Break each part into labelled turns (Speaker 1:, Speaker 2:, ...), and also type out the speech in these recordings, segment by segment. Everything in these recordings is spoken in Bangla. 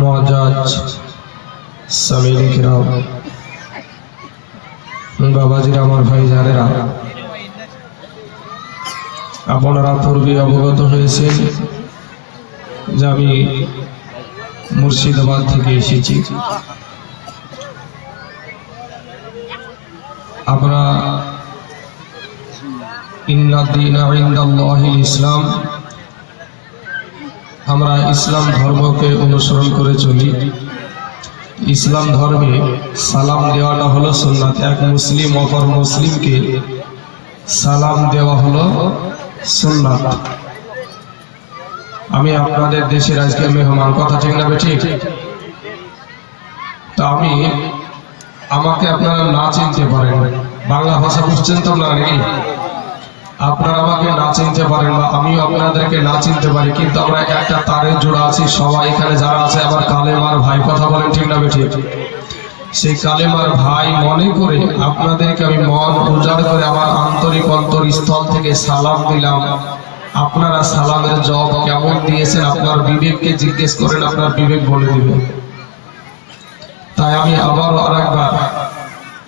Speaker 1: মজাজ বাবাজির, আমার ভাই জানেরা, আপনারা পূর্বে অবগত হয়েছে যে আমি মুর্শিদাবাদ থেকে এসেছি। আমরা ইন্নাদ্দিন ইসলাম আমরা ইসলাম ধর্মকে অনুসরণ করে চলি। ইসলাম ধর্মে সালাম দেওয়াটা হলো সুন্নাত। এক মুসলিম অপর মুসলিমকে সালাম দেওয়া হলো সুন্নাত। আমি আপনাদের দেশের আজকে মেহমান, কথা ঠিক না ঠিক তা আমি, আমাকে আপনারা না চিনতে পারেন। বাংলা ভাষা বুঝছেন তো না নাকি? আপনারা আমাকে না চিনতে পারেন বা আমিও আপনাদেরকে না চিনতে পারি, কিন্তু আমরা একটা তারের জোড়া আছি, সবাই এখানে যারা আছে আমার কালেমার ভাই কথা বলেন ঠিক না বেঠিক? সেই কালেমার ভাই মনে করে আপনাদেরকে আমি মন উজাড় করে আমার আন্তরিক অন্তর স্থল থেকে সালাম দিলাম। আপনারা সালামের জব কেমন দিয়েছেন আপনার বিবেককে জিজ্ঞেস করেন, আপনার বিবেক বলে দিবেন তাই আমি আবারও আরেকবার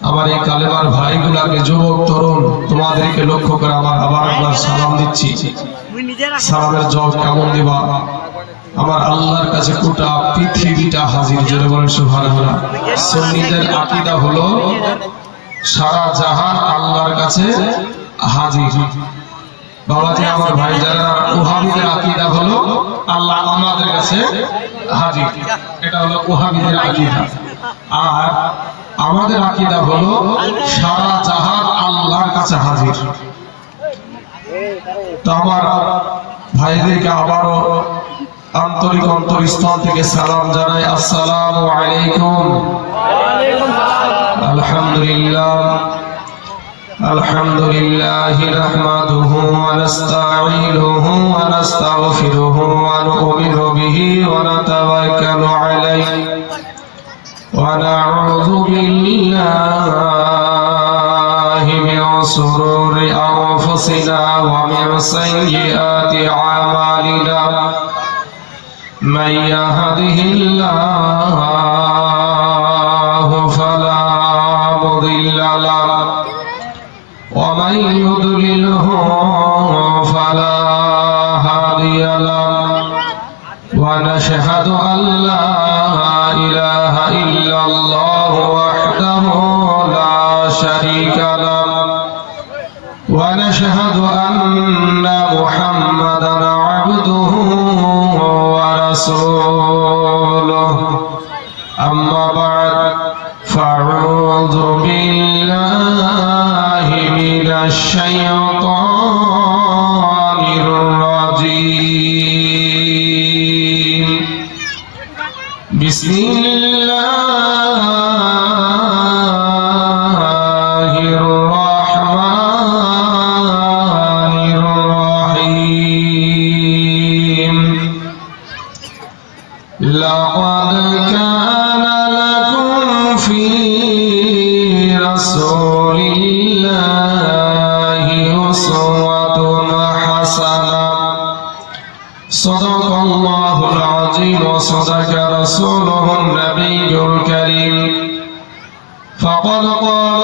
Speaker 1: আমার এই কালেমার ভাইগুলাকে যুবক, তরুণ, তোমাদেরকে লক্ষ্য করে আমার আবার একবার সালাম দিচ্ছি। সালামের জব কেমন দিবা? আমার আল্লাহর কাছে গোটা পৃথিবীটা হাজির, জোরে বলেন সুবহানাল্লাহ। সুন্নিদের আকীদা হলো, সারা জাহান আল্লাহর কাছে হাজির। বাবা বাবাজি আমার ভাই যারা ওহাবিদের আকীদা হলো, আল্লাহ আমাদের কাছে হাজির। এটা হলো ওহাবিদের আকীদা। আর আমাদের আকীদা হলো সারা জাহান আল্লাহর কাছে হাজির তো আমার ভাইদেরকে আবারও আন্তরিক অন্তরস্থল থেকে সালাম জানাই আসসালামু আলাইকুম আলহামদুলিল্লাহ الحمد لله نحمده ونستعينه ونستغفره ونؤمن به ونتوكل عليه ونعوذ بالله من شرور أنفسنا ومن سيئات أعمالنا. من يهده الله من الله العظيم وصدق رسوله النبي الكريم فقد قال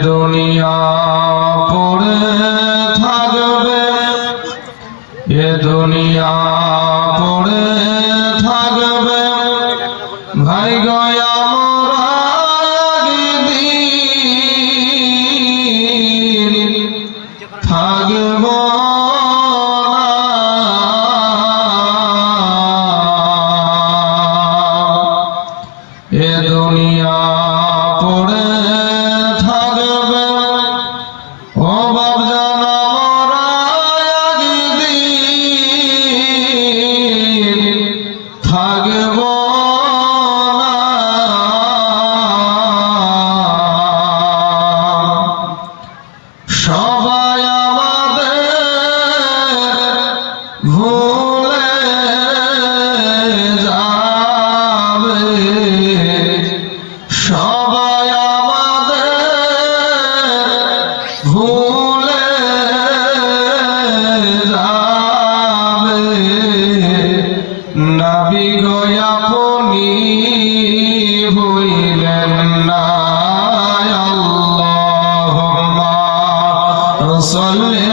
Speaker 1: দুনিয়া পড়ে থাকবে এ দুনিয়া সাল্লি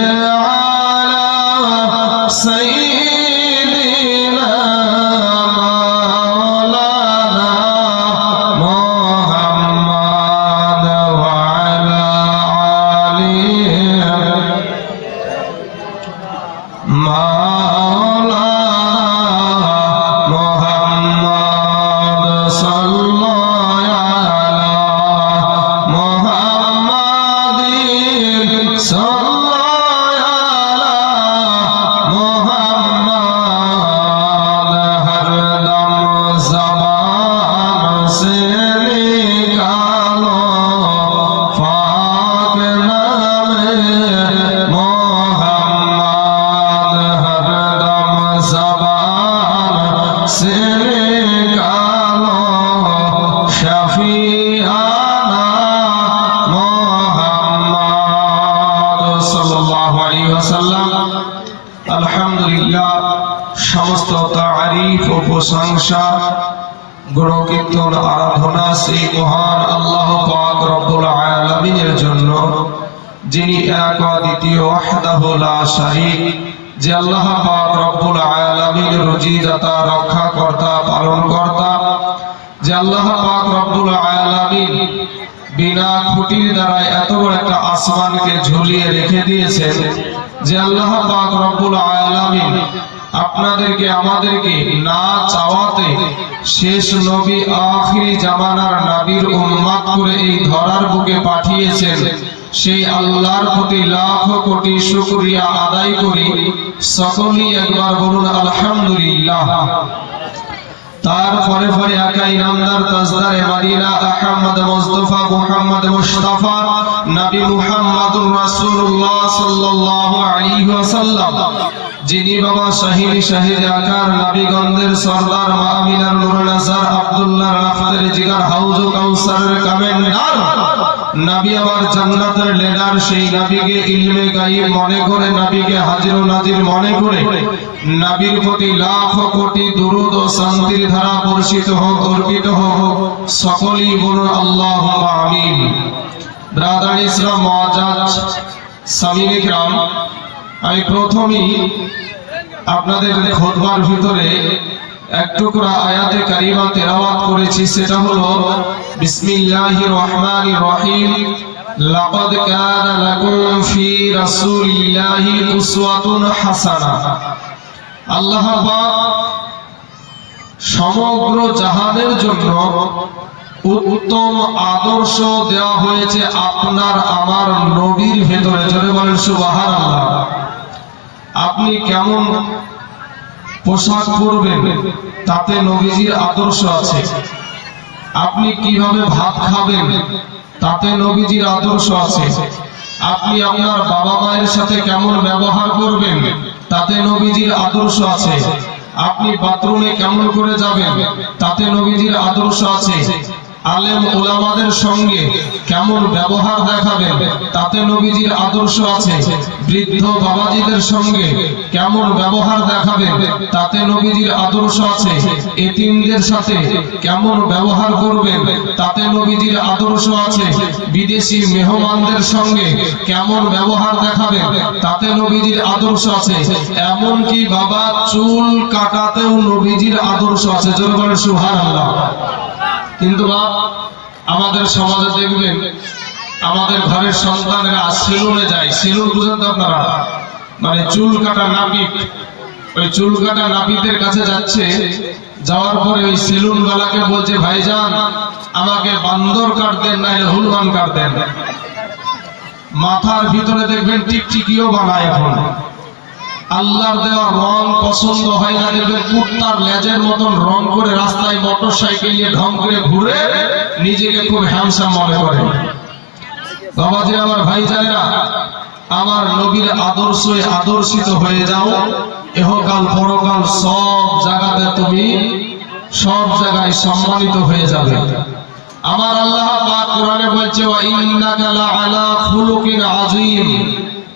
Speaker 1: যিনি এক দ্বিতীয় ওয়াহদাহু লা শারীক, যে আল্লাহ পাক রব্বুল আলামিন রুজিদাতা রক্ষাকর্তা, পালনকর্তা, যে আল্লাহ পাক রব্বুল আলামিন বিনা খুঁটির দ্বারা এত বড় একটা আসমানকে ঝুলিয়ে রেখে দিয়েছেন, যে আল্লাহ পাক রব্বুল আলামিন আপনাদেরকে, আমাদেরকে না চাওয়াতে শেষ নবী আখিরি জামানার নাবির উম্মাত করে এই ধরার বুকে পাঠিয়েছেন। সেই আল্লাহর প্রতি লাখ কোটি শুকরিয়া আদায় করি। সকলেই একবার বলুন, আলহামদুলিল্লাহ। তারপরে পরে একাই নামদার তাজদারে মাদিনা, আহমদ, মুস্তাফা, মুহাম্মদ, মুস্তাফা, নবী মুহাম্মদুর রাসূলুল্লাহ সাল্লাল্লাহু আলাইহি ওয়াসাল্লাম, যিনি বাবা শাহিদ শাহিদ আকার নবীগণদের সরদার মামিনার নূর নাসার আব্দুল্লাহ রাফাতের জিগার হাউজ কাউসারের কামেন্ডার। নবী আবার জান্নাতের লেডার, সেই নাবিকে ইলমে গায়ব মনে করে, নাবিকে হাজির ও নাজির মনে করে। নাবির প্রতি লাখ কোটি দুরুদ ও শান্তির ধারা বর্ষিত হোক, অর্পিত হোক সকলেই বলুন আল্লাহ আমিন। ব্রাদার ইসলাম মজাজ সামিল ইকরাম, আমি প্রথমেই আপনাদের খোদবার ভিতরে এক টুকরা আয়াতে কারিমা তেলাওয়াত করেছি, সেটা হলো, বিসমিল্লাহির রহমানির রহিম, লাকাদ কানা লাকুম ফি রাসূলিল্লাহি উসওয়াতুন হাসানা। আল্লাহ পাক সমগ্র জাহানের জন্য উত্তম আদর্শ দেওয়া হয়েছে আপনার, আমার নবীর ভেতরে। জোরে বলেন সুবহানাল্লাহ। আপনি কেমন পোশাক পরবেন, তাতে নবীজির আদর্শ আছে। আপনি কীভাবে ভাত খাবেন, তাতে নবীজির আদর্শ আছে। আপনি আপনার বাবা মায়ের সাথে কেমন ব্যবহার করবেন, তাতে নবীজির আদর্শ আছে। আপনি বাথরুমে কেমন করে যাবেন, তাতে নবীজির আদর্শ আছে। আলেম ওলামাদের সঙ্গে কেমন ব্যবহার দেখাবেন? তাতে নবীজির আদর্শ আছে। বৃদ্ধ বাবাজিদের সঙ্গে কেমন ব্যবহার দেখাবেন? তাতে নবীজির আদর্শ আছে। এতিমদের সাথে কেমন ব্যবহার করবেন? তাতে নবীজির আদর্শ আছে। বিদেশি মেহমানদের সঙ্গে কেমন ব্যবহার দেখাবেন? তাতে নবীজির আদর্শ আছে। এমনকি বাবা চুল কাটাতেও নবীজির আদর্শ আছে। জোর করে সুবহানাল্লাহ। কিন্তু আমাদের সমাজে দেখবেন, আমাদের ঘরের সন্তানেরা সেলুনে যায়। সেলুন বুঝেন তো আপনারা? মানে চুল কাটা নাপিত। ওই চুল কাটা নাপিতের কাছে যাচ্ছে, যাওয়ার পরে ওই সেলুন ওয়ালাকে বলছে, ভাইজান, আমাকে বান্দর কাটতেন না হুলমান কাট দেন। মাথার ভিতরে দেখবেন টিকটিকিও বানায় এখন। আল্লাহর দেওয়া রং পছন্দ হয় না দেখবেন কুত্তার লেজের মতন রং করে রাস্তায় মোটর সাইকেল নিয়ে ঢং করে ঘুরে নিজেকে খুব হ্যান্ডসাম মনে করে। বাবাজি, আমার ভাই জানেরা আমার নবীর আদর্শে আদর্শিত হয়ে যাও। এহকাল পরকাল সব জায়গাতে তুমি সব জায়গায় সম্মানিত হয়ে যাবে। আমার আল্লাহ পাক কোরআনে বলছে, ওয়া ইন্নাকা লাআলা খুলুকিন আযীম।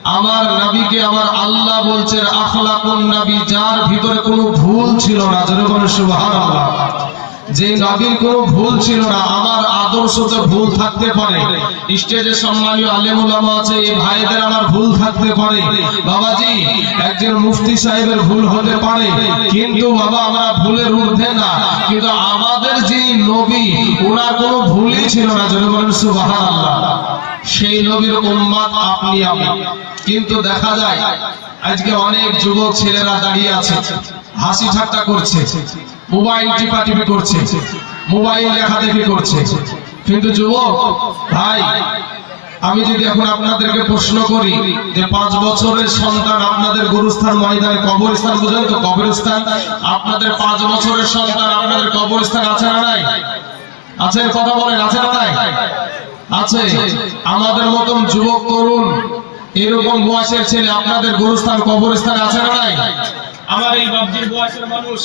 Speaker 1: আমার নবীকে আমার আল্লাহ বলছেন, আখলাকুন নবী যার ভিতরে কোনো ভুল ছিল না। বলে সুবহানাল্লাহ। যে নবীর কোনো ভুল ছিল না, আমার আদর্শতে ভুল থাকতে পারে। স্টেজে সম্মানীয় আলেম ওলামা আছে, এই ভাইদের আমার ভুল থাকতে পারে। বাবাজি, একজন মুফতি সাহেবের ভুল হতে পারে, কিন্তু বাবা, আমরা ভুলের ঊর্ধ্বে না। কিন্তু আমাদের যে নবী ওনার কোনো ভুলই ছিল না। যেন বলেন, সুবহানাল্লাহ। সেই নবীর উম্মাদ আপনি আমি। কিন্তু দেখা যায়, আজকে অনেক যুবক ছেলেরা দাঁড়িয়ে আছে, হাসি ঠাট্টা করছে, মোবাইল টিপাটিপি করছে, মোবাইল লেখালেখি করছে। কিন্তু যুবক, ভাই, আমি যদি এখন আপনাদেরকে প্রশ্ন করি যে পাঁচ বছরের সন্তান আপনাদের গুরুস্থান ময়দানে কবরস্থান, বুঝলেন তো, কবরস্থান? আপনাদের পাঁচ বছরের সন্তান আপনাদের কবরস্থান আছে না নাই? আছে কথা বলেন, আছে না নাই? আছে আমাদের মতন যুবক তরুণ এরকম বয়সের ছেলে আপনাদের গরুস্থান কবরস্থান আছে না নাই?
Speaker 2: আমার এই বাপজির বয়সের মানুষ।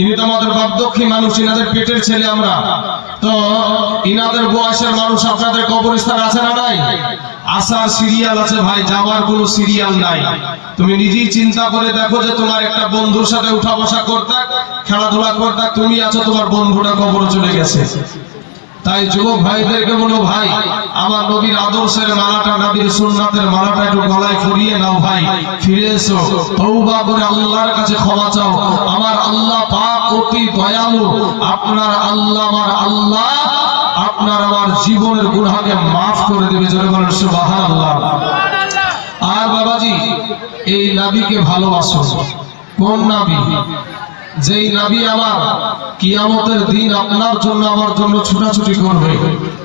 Speaker 1: ইনি তো আমাদের বাপদক্ষী মানুষ ইনাদের পেটের ছেলে আমরা। তো ইনাদের বয়সের মানুষ আপনাদের কবরস্থান আছে না নাই? আসার সিরিয়াল আছে ভাই যাওয়ার কোনো সিরিয়াল নাই। তুমি নিজেই চিন্তা করে দেখো যে তোমার একটা বন্ধুর সাথে উঠা বসা করতে খেলাধুলা করতে তুমি আছো তোমার বন্ধুটা কবরে চলে গেছে। তাই যুবক ভাইদেরকে বলো ভাই, আমার নবীর আদর্শের মালাটা, নবীর সুন্নাতের মালাটা একটু গলায় ফুরিয়ে নাও ভাই, ফিরে এসো। তৌবা করে আল্লাহর কাছে ক্ষমা চাও। আমার আল্লাহ পাক অতি দয়ালু। আপনার আল্লাহ আমার আল্লাহ, আপনার আমার জীবনের গুনাহকে মাফ করে দেবে, জোরে বলেন সুবহানাল্লাহ। আর বাবাজি, এই নাবিকে ভালোবাসো। কোন নাবি? যেই নাবি আমার, কিয়ামতের দিন আপনার জন্য, আমার জন্য ছুটাছুটি করবে।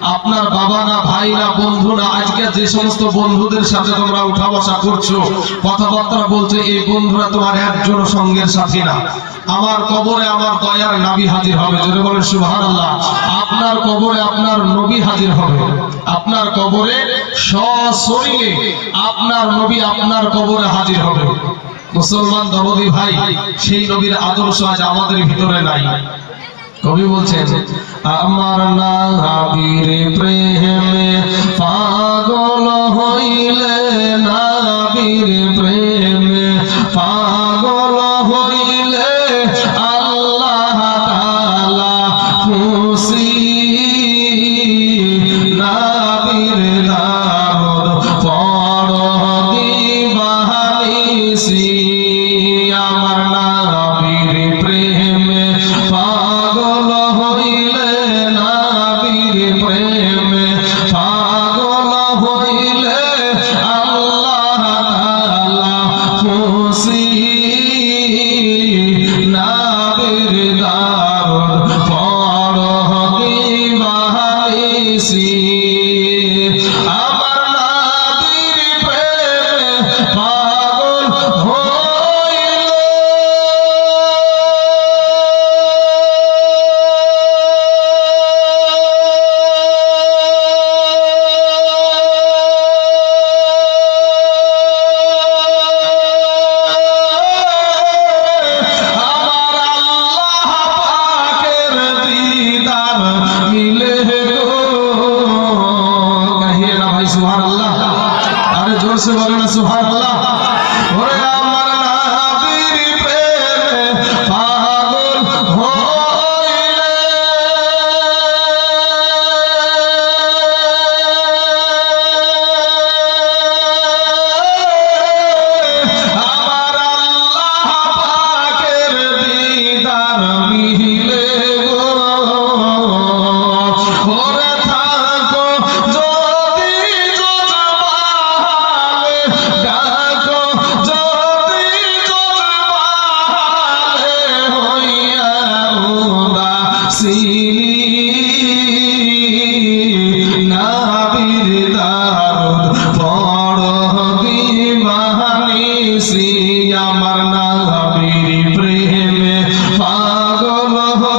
Speaker 1: আপনার বাবা না, ভাই না, বন্ধু না, আজকে যে সমস্ত বন্ধুদের সাথে তোমরা উঠা বসা করছ, কথাবার্তা বলছে, এই বন্ধুরা তোমার একজন সঙ্গের সাথী না। আমার কবরে আমার দয়ার নাবি হাজির হবে যদি বলেন সুবহানাল্লাহ। আপনার কবরে আপনার নবী হাজির হবে। আপনার কবরে সশরীরে আপনার নবী আপনার কবরে হাজির হবে। মুসলমান দরদি ভাই, সেই নবীর আদর্শ আজ আমাদের ভিতরে নাই। কবি বলছেন আমার নাবির প্রেমে পাগল হইলে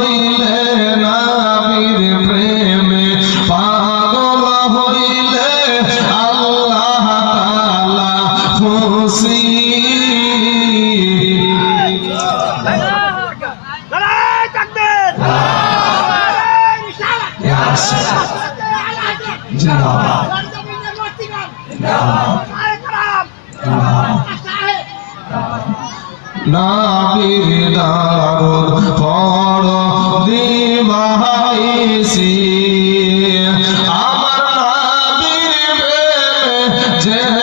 Speaker 1: পাগল প্রেমে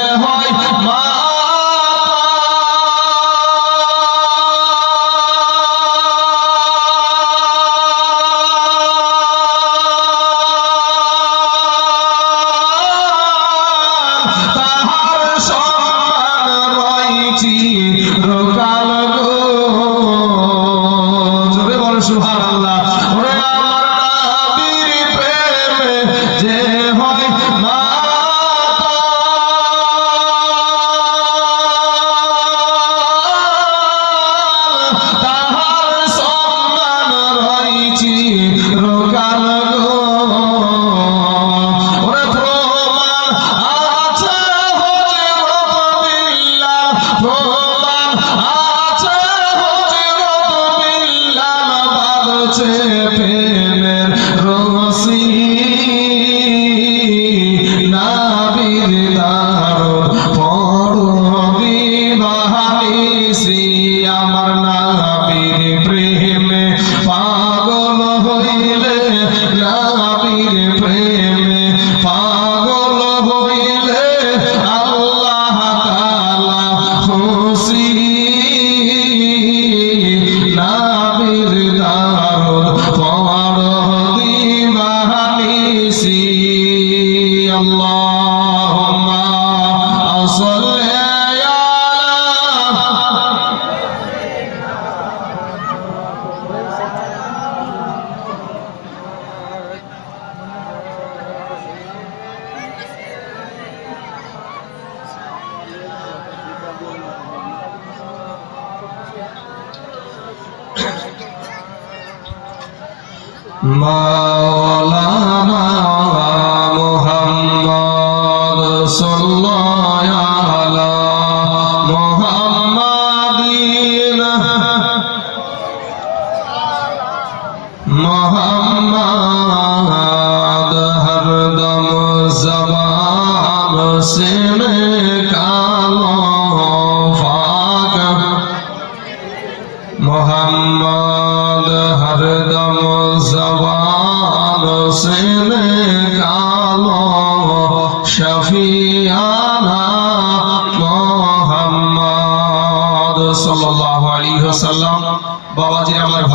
Speaker 1: 妈。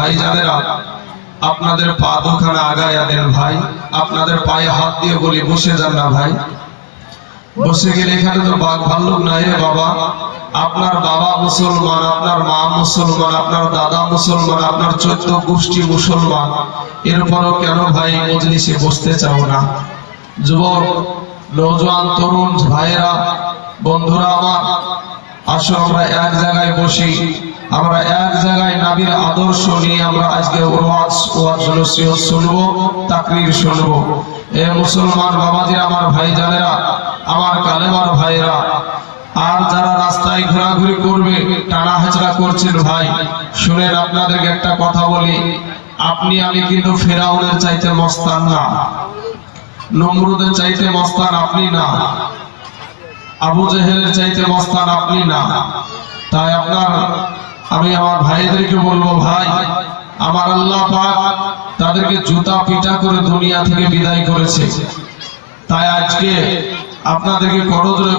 Speaker 1: ভাই জানেরা আপনাদের পা দুখানা আগায়া দেন ভাই, আপনাদের পায়ে হাত দিয়ে বলি বসে যান না ভাই। বসে গেলে এখানে তো বাঘ ভাল্লুক নাই রে বাবা। আপনার বাবা মুসলমান, আপনার মা মুসলমান, আপনার দাদা মুসলমান, আপনার চোদ্দ গোষ্ঠী মুসলমান। এরপরও কেন ভাই মজলিসে বসতে চাও না? যুবক নৌজওয়ান তরুণ ভাইয়েরা, বন্ধুরা আমার, আসো আমরা এক জায়গায় বসি। আমরা এক জায়গায় নাবির আদর্শ নিয়ে আমরা আজকে ওয়াজ ওয়াজ নসিহত শুনব তাকরির শুনব। এ মুসলমান বাবাজি, আমার ভাই জানেরা আমার কালেমার ভাইরা আর যারা রাস্তায় ঘোরাঘুরি করবে, টানা হেচড়া করছেন ভাই, শুনেন আপনাদেরকে একটা কথা বলি, আপনি, আমি কিন্তু ফেরাউনের চাইতে মস্তান না। নমরুদের চাইতে মস্তান আপনি না। আবু জেহেলের চাইতে মস্তান আপনি না। তাই আপনার আমি আমার ভাইদেরকে বলব, ভাই, আমার আল্লাহ পাক তাদেরকে জুতা পিটা করে দুনিয়া থেকে বিদায় করেছে। তাই আজকে আপনাদেরকে করজোরে